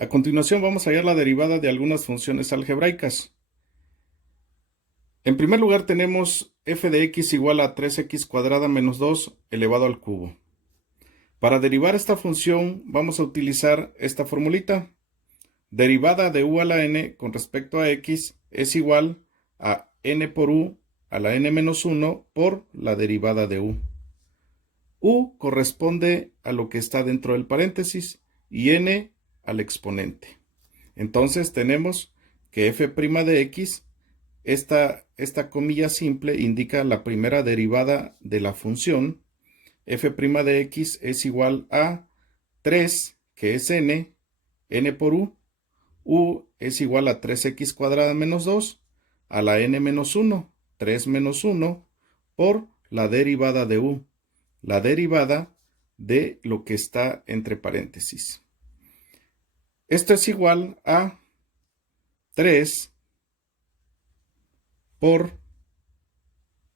A continuación vamos a hallar la derivada de algunas funciones algebraicas. En primer lugar tenemos f de x igual a 3x cuadrada menos 2 elevado al cubo. Para derivar esta función vamos a utilizar esta formulita. Derivada de u a la n con respecto a x es igual a n por u a la n menos 1 por la derivada de u. U corresponde a lo que está dentro del paréntesis y n al exponente. Entonces tenemos que f' de x, esta comilla simple indica la primera derivada de la función. F' de x es igual a 3, que es n por u es igual a 3x cuadrada menos 2 a la n menos 1, 3 menos 1, por la derivada de u, la derivada de lo que está entre paréntesis. Esto es igual a 3 por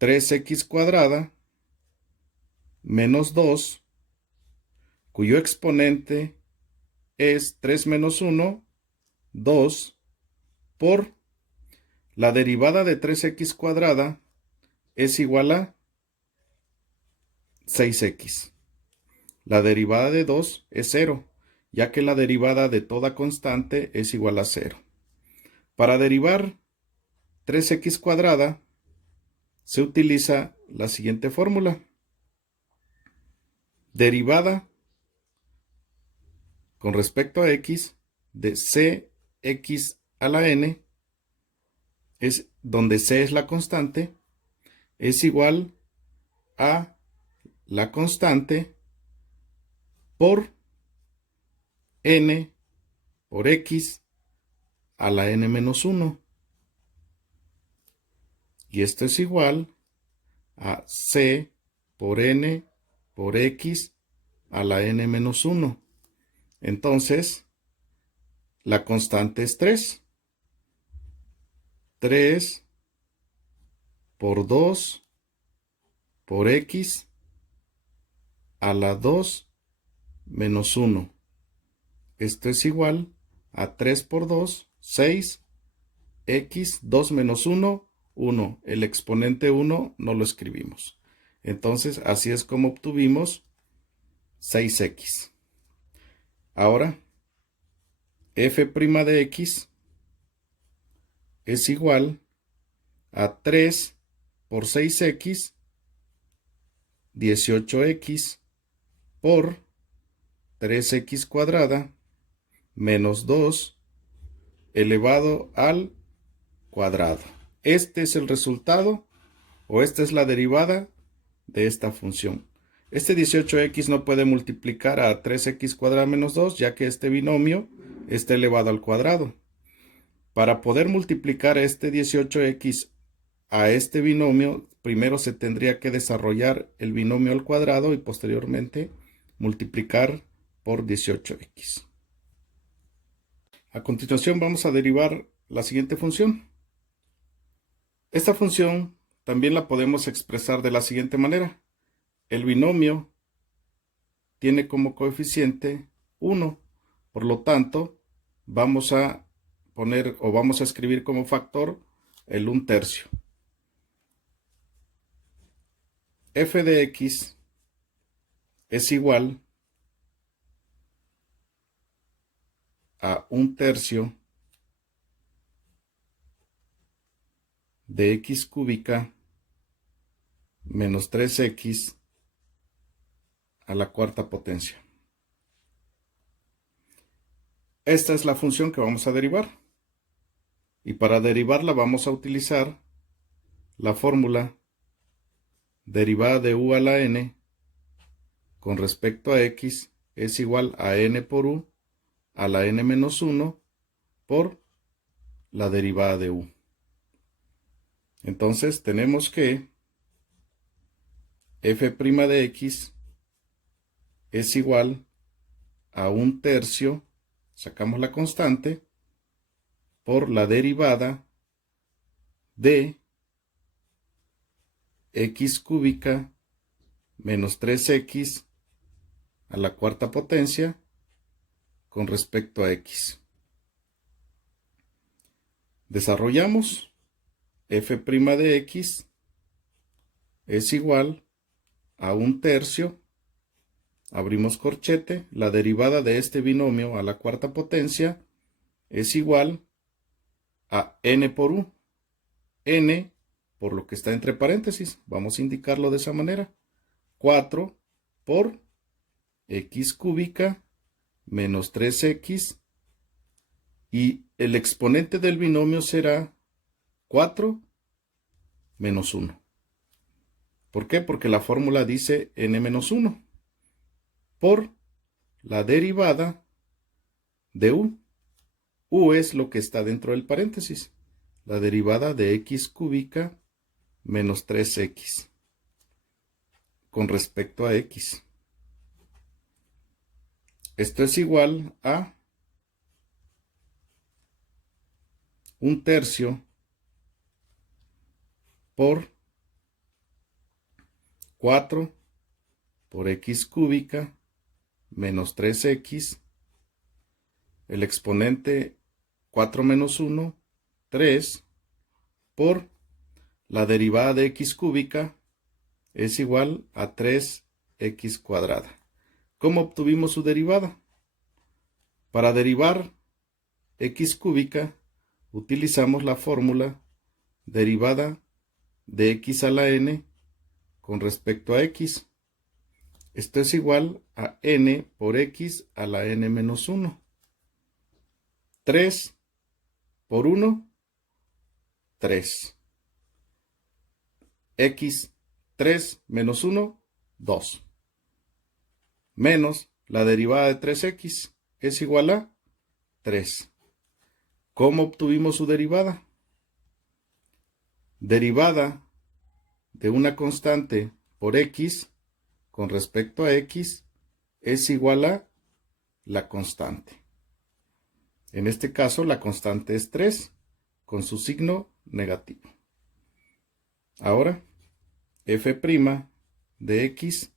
3x cuadrada menos 2, cuyo exponente es 3 menos 1, 2, por la derivada de 3x cuadrada es igual a 6x. La derivada de 2 es 0, ya que la derivada de toda constante es igual a 0. Para derivar 3x cuadrada se utiliza la siguiente fórmula. Derivada con respecto a x de cx a la n, es donde c es la constante, es igual a la constante por n por x a la n menos 1. Y esto es igual a c por n por x a la n menos 1. Entonces, la constante es 3. 3 por 2 por x a la 2 menos 1. Esto es igual a 3 por 2, 6, x, 2 menos 1, 1. El exponente 1 no lo escribimos. Entonces, así es como obtuvimos 6x. Ahora, f' de x es igual a 3 por 6x, 18x, por 3x cuadrada menos 2 elevado al cuadrado. Este es el resultado, o esta es la derivada de esta función. Este 18x no puede multiplicar a 3x cuadrada menos 2, ya que este binomio está elevado al cuadrado. Para poder multiplicar este 18x a este binomio, primero se tendría que desarrollar el binomio al cuadrado y posteriormente multiplicar por 18x. A continuación vamos a derivar la siguiente función. Esta función también la podemos expresar de la siguiente manera. El binomio tiene como coeficiente 1, por lo tanto vamos a poner o vamos a escribir como factor el 1/3. F de x es igual a 1/3 de x cúbica menos 3x a la cuarta potencia. Esta es la función que vamos a derivar. Y para derivarla vamos a utilizar la fórmula derivada de u a la n con respecto a x es igual a n por u a la n menos 1 por la derivada de u. Entonces tenemos que f' de x es igual a 1/3, sacamos la constante, por la derivada de x cúbica menos 3x a la cuarta potencia con respecto a x. Desarrollamos f' de x es igual a 1/3, abrimos corchete, la derivada de este binomio a la cuarta potencia es igual a n por u. N por lo que está entre paréntesis, vamos a indicarlo de esa manera. 4 por x cúbica menos 3x, y el exponente del binomio será 4 menos 1. ¿Por qué? Porque la fórmula dice n menos 1 por la derivada de u. U es lo que está dentro del paréntesis, la derivada de x cúbica menos 3x con respecto a x. Esto es igual a 1/3 por 4 por x cúbica menos 3x, el exponente 4 menos 1, 3, por la derivada de x cúbica es igual a 3x cuadrada. ¿Cómo obtuvimos su derivada? Para derivar x cúbica utilizamos la fórmula derivada de x a la n con respecto a x. Esto es igual a n por x a la n menos 1. 3 por 1, 3. X, 3 menos 1, 2. Menos la derivada de 3x es igual a 3. ¿Cómo obtuvimos su derivada? Derivada de una constante por x con respecto a x es igual a la constante. En este caso la constante es 3 con su signo negativo. Ahora f' de x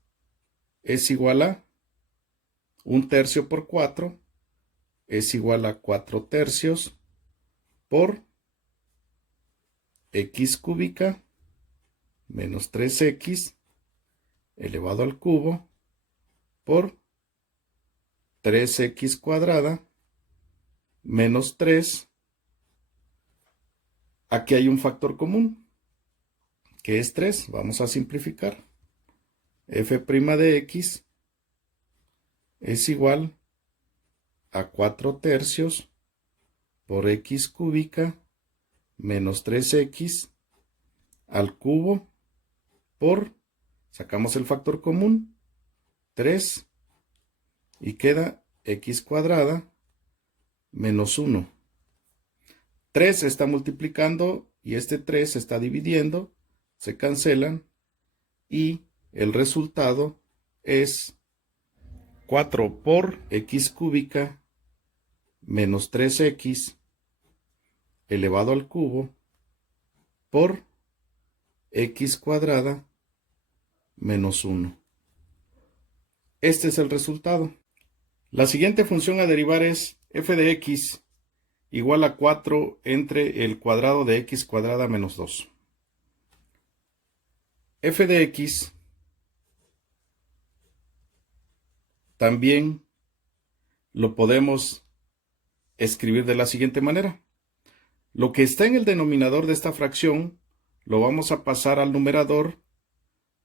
es igual a 1/3 por 4 es igual a 4/3 por x cúbica menos 3x elevado al cubo por 3x cuadrada menos 3. Aquí hay un factor común, que es 3. Vamos a simplificar. f' de x es igual a 4/3 por x cúbica menos 3x al cubo por, sacamos el factor común, 3, y queda x cuadrada menos 1. 3 se está multiplicando y este 3 se está dividiendo, se cancelan y el resultado es 4 por x cúbica menos 3x elevado al cubo por x cuadrada menos 1. Este es el resultado. La siguiente función a derivar es f de x igual a 4 entre el cuadrado de x cuadrada menos 2. F de x también lo podemos escribir de la siguiente manera. Lo que está en el denominador de esta fracción lo vamos a pasar al numerador,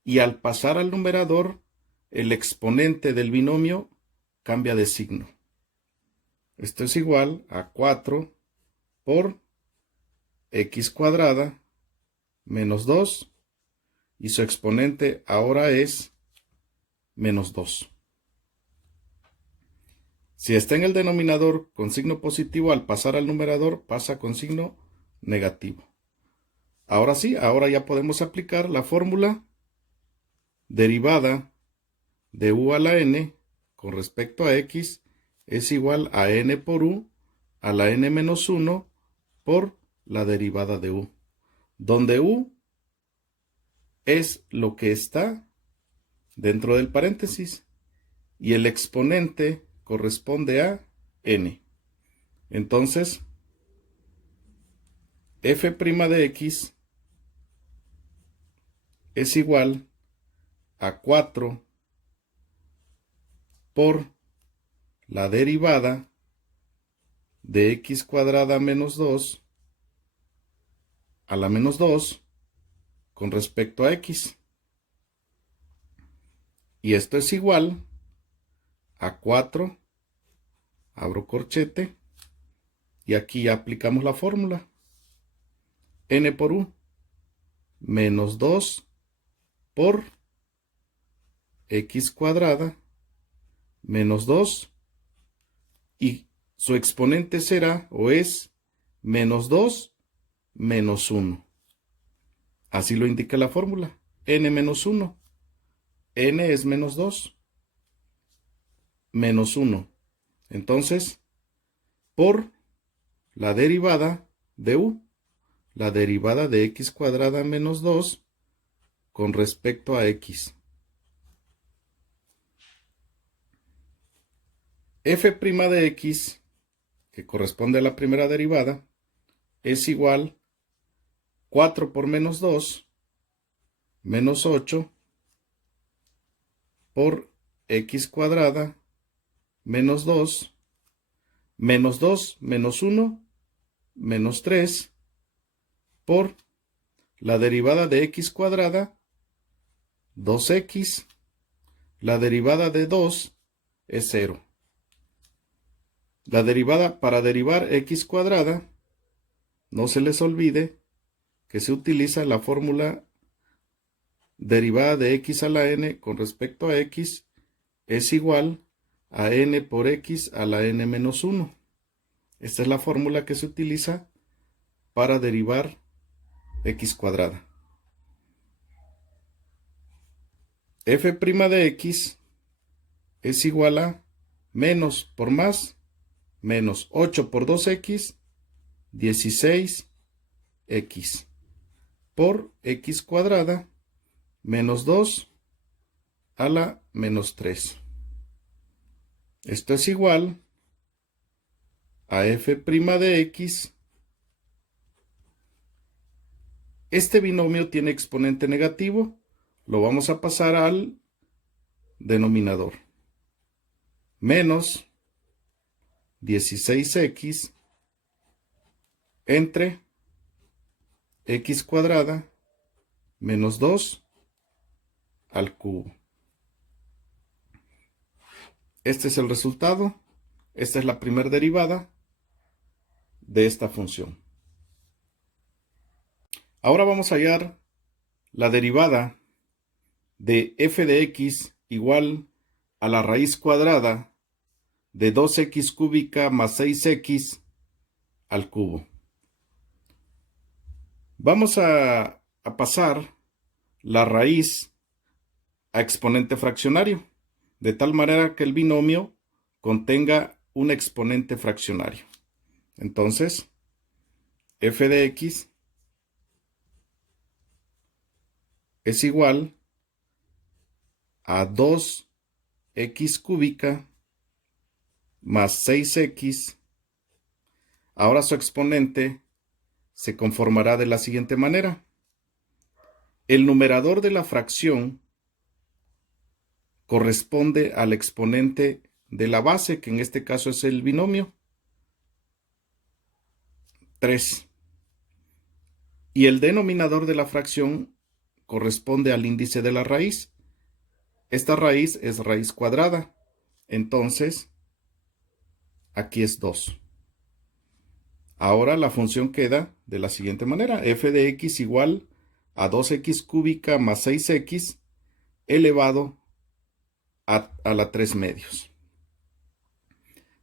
y al pasar al numerador el exponente del binomio cambia de signo. Esto es igual a 4 por x cuadrada menos 2, y su exponente ahora es menos 2. Si está en el denominador con signo positivo, al pasar al numerador pasa con signo negativo. Ahora sí, ahora ya podemos aplicar la fórmula derivada de u a la n con respecto a x es igual a n por u a la n menos 1 por la derivada de u, donde u es lo que está dentro del paréntesis y el exponente corresponde a n. Entonces, f' de x es igual a 4 por la derivada de x cuadrada menos 2 a la menos 2 con respecto a x. Y esto es igual a 4, abro corchete, y aquí ya aplicamos la fórmula. N por u menos 2 por x cuadrada menos 2, y su exponente será o es menos 2 menos 1. Así lo indica la fórmula. N menos 1. N es menos 2 menos 1. Entonces, por la derivada de u, la derivada de x cuadrada menos 2 con respecto a x. F' de x, que corresponde a la primera derivada, es igual 4 por menos 2, menos 8, por x cuadrada, menos 2, menos 2, menos 1, menos 3, por la derivada de x cuadrada, 2x, la derivada de 2 es 0. La derivada, para derivar x cuadrada, no se les olvide que se utiliza la fórmula derivada de x a la n con respecto a x es igual a n por x a la n menos 1. Esta es la fórmula que se utiliza para derivar x cuadrada. F' de x es igual a menos por más, menos 8 por 2x, 16x, por x cuadrada, menos 2 a la menos 3. Esto es igual a f' de x. Este binomio tiene exponente negativo, lo vamos a pasar al denominador. Menos 16x entre x cuadrada menos 2 al cubo. Este es el resultado. Esta es la primera derivada de esta función. Ahora vamos a hallar la derivada de f de x igual a la raíz cuadrada de 2x cúbica más 6x al cubo. Vamos a pasar la raíz a exponente fraccionario, de tal manera que el binomio contenga un exponente fraccionario. Entonces, f de x es igual a 2x cúbica más 6x. Ahora su exponente se conformará de la siguiente manera. El numerador de la fracción corresponde al exponente de la base, que en este caso es el binomio, 3. Y el denominador de la fracción corresponde al índice de la raíz. Esta raíz es raíz cuadrada. Entonces, aquí es 2. Ahora la función queda de la siguiente manera. F de x igual a 2x cúbica más 6x elevado a la 3 medios.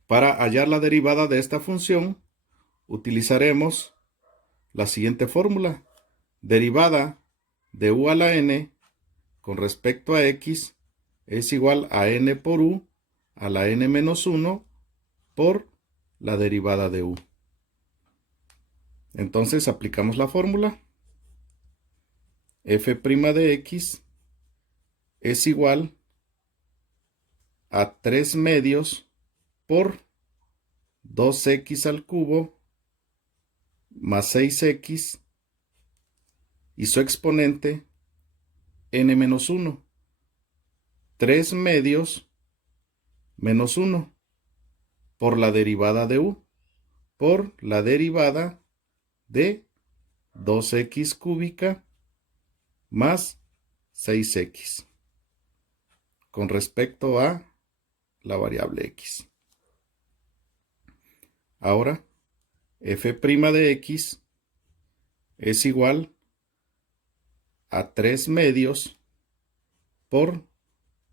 Para hallar la derivada de esta función, utilizaremos la siguiente fórmula. Derivada de u a la n con respecto a x es igual a n por u a la n menos 1 por la derivada de u. Entonces aplicamos la fórmula. F' de x es igual a 3 medios por 2x al cubo más 6x y su exponente n menos 1. 3 medios menos 1 por la derivada de u, por la derivada de 2x cúbica más 6x con respecto a la variable x. Ahora, f' de x es igual a 3 medios por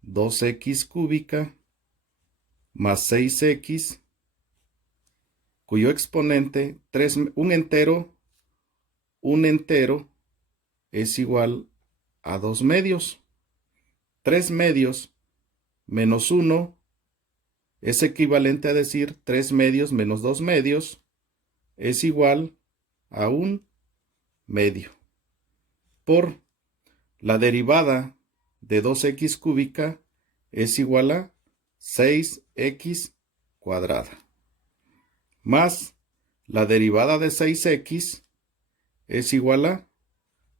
2x cúbica más 6x, cuyo exponente, un entero es igual a 2 medios. 3 medios menos 1 es equivalente a decir 3 medios menos 2 medios es igual a 1 medio. Por la derivada de 2x cúbica es igual a 6x cuadrada. Más la derivada de 6x es igual a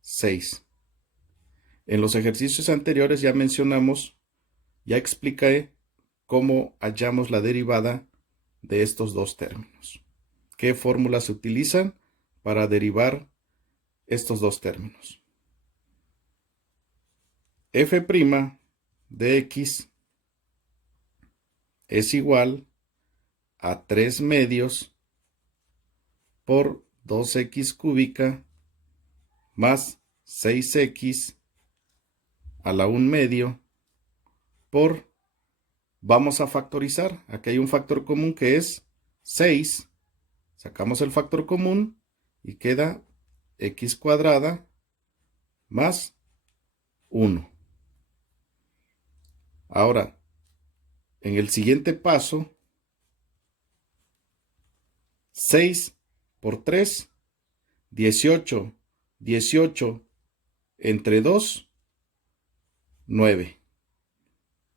6. En los ejercicios anteriores ya expliqué cómo hallamos la derivada de estos dos términos. ¿Qué fórmulas se utilizan para derivar estos dos términos? F' de x es igual a 3 medios por 2x cúbica más 6x a la 1 medio por, vamos a factorizar, aquí hay un factor común que es 6, sacamos el factor común y queda x cuadrada más 1. Ahora, en el siguiente paso, 6 por 3, 18, 18 entre 2, 9.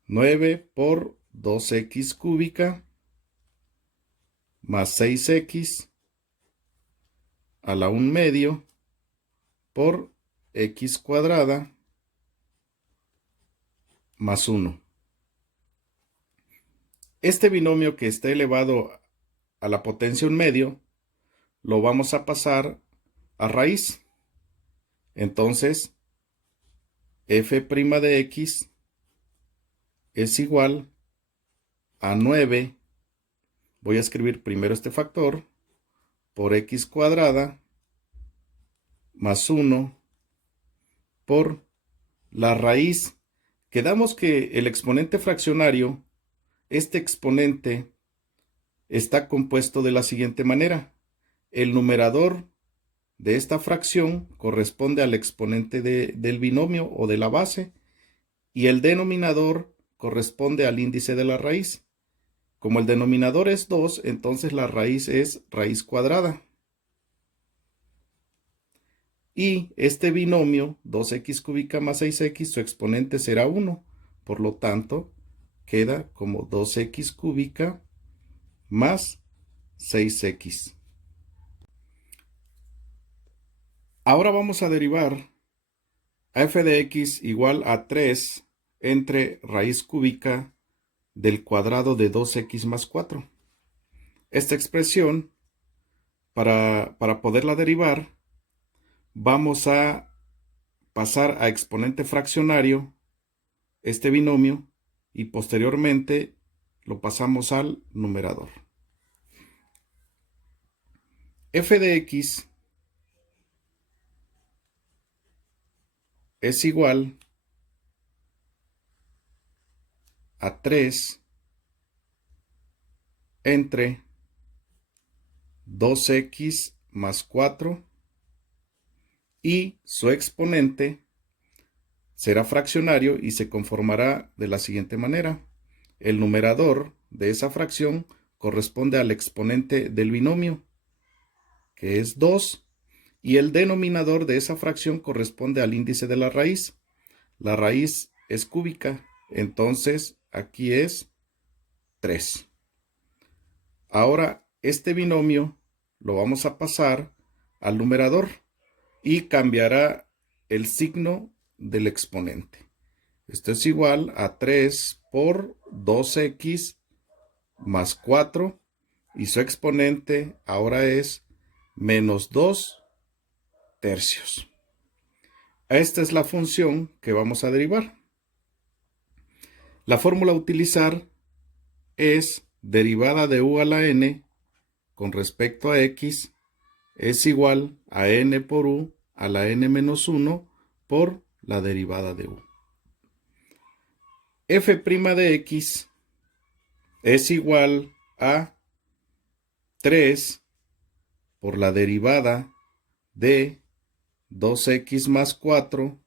9 por 2x cúbica más 6x a la 1 medio por x cuadrada más 1. Este binomio que está elevado a la potencia 1 medio lo vamos a pasar a raíz. Entonces, f' de x es igual a 9. Voy a escribir primero este factor por x cuadrada más 1 por la raíz. Quedamos que el exponente fraccionario, este exponente está compuesto de la siguiente manera. El numerador de esta fracción corresponde al exponente del binomio o de la base y el denominador corresponde al índice de la raíz. Como el denominador es 2, entonces la raíz es raíz cuadrada. Y este binomio, 2x cúbica más 6x, su exponente será 1. Por lo tanto, queda como 2x cúbica más 6x. Ahora vamos a derivar a f de x igual a 3 entre raíz cúbica del cuadrado de 2x más 4. Esta expresión, para poderla derivar, vamos a pasar a exponente fraccionario este binomio y posteriormente lo pasamos al numerador. F de x es igual a 3 entre 2x más 4 y su exponente será fraccionario y se conformará de la siguiente manera. El numerador de esa fracción corresponde al exponente del binomio, que es 2, y el denominador de esa fracción corresponde al índice de la raíz. La raíz es cúbica, entonces aquí es 3. Ahora este binomio lo vamos a pasar al numerador y cambiará el signo del exponente. Esto es igual a 3 por 2x más 4 y su exponente ahora es menos 2 tercios. Esta es la función que vamos a derivar. La fórmula a utilizar es derivada de u a la n con respecto a x es igual a n por u a la n menos 1 por la derivada de u. F' de x es igual a 3 por la derivada de 2x más 4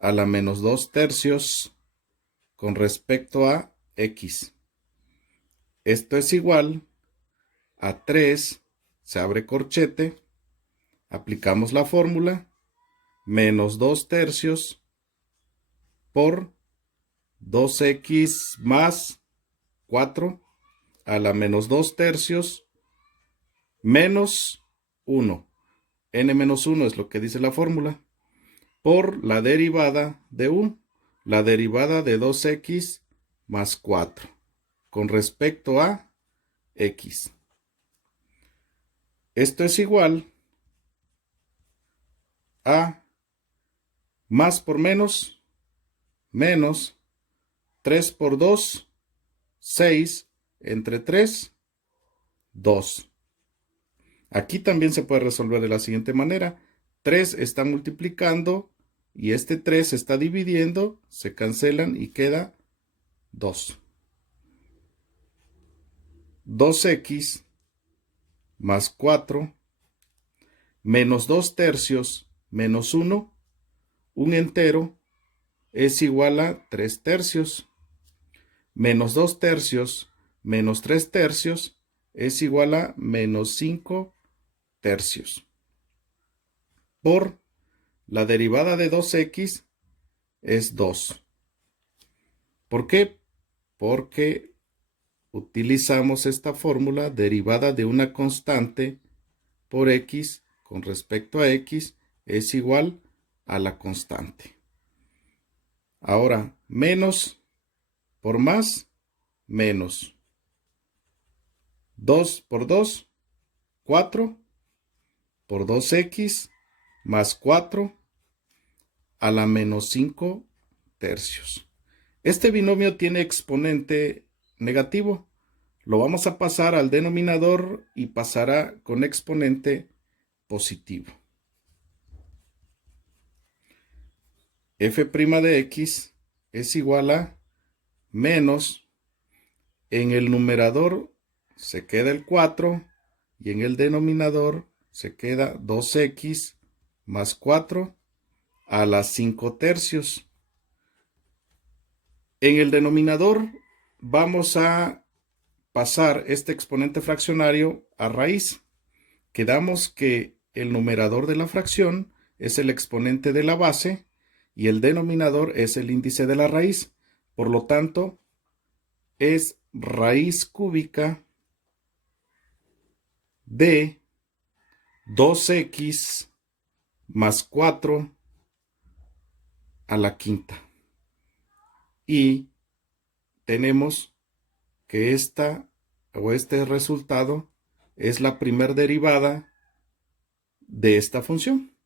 a la menos 2 tercios con respecto a x. Esto es igual a 3, se abre corchete, aplicamos la fórmula, menos 2 tercios por 2x más 4 a la menos 2 tercios menos 1. N menos 1 es lo que dice la fórmula. Por la derivada de u, la derivada de 2x más 4 con respecto a x. Esto es igual a más por menos, menos 3 por 2, 6, entre 3, 2. Aquí también se puede resolver de la siguiente manera. 3 está multiplicando y este 3 está dividiendo, se cancelan y queda 2. 2x más 4 menos 2 tercios menos 1, un entero, es igual a 3 tercios. Menos 2 tercios menos 3 tercios es igual a menos 5 tercios. Por la derivada de 2x es 2. ¿Por qué? Porque utilizamos esta fórmula derivada de una constante por x con respecto a x es igual a la constante. Ahora, menos por más, menos. 2 por 2, 4 por 2x más 4 a la menos 5 tercios. Este binomio tiene exponente negativo. Lo vamos a pasar al denominador y pasará con exponente positivo. F' de x es igual a menos, en el numerador se queda el 4 y en el denominador se queda 2x más 4 a las 5 tercios. En el denominador vamos a pasar este exponente fraccionario a raíz. Quedamos que el numerador de la fracción es el exponente de la base y el denominador es el índice de la raíz. Por lo tanto, es raíz cúbica de 2x más 4 a la quinta. Y tenemos que este resultado es la primera derivada de esta función.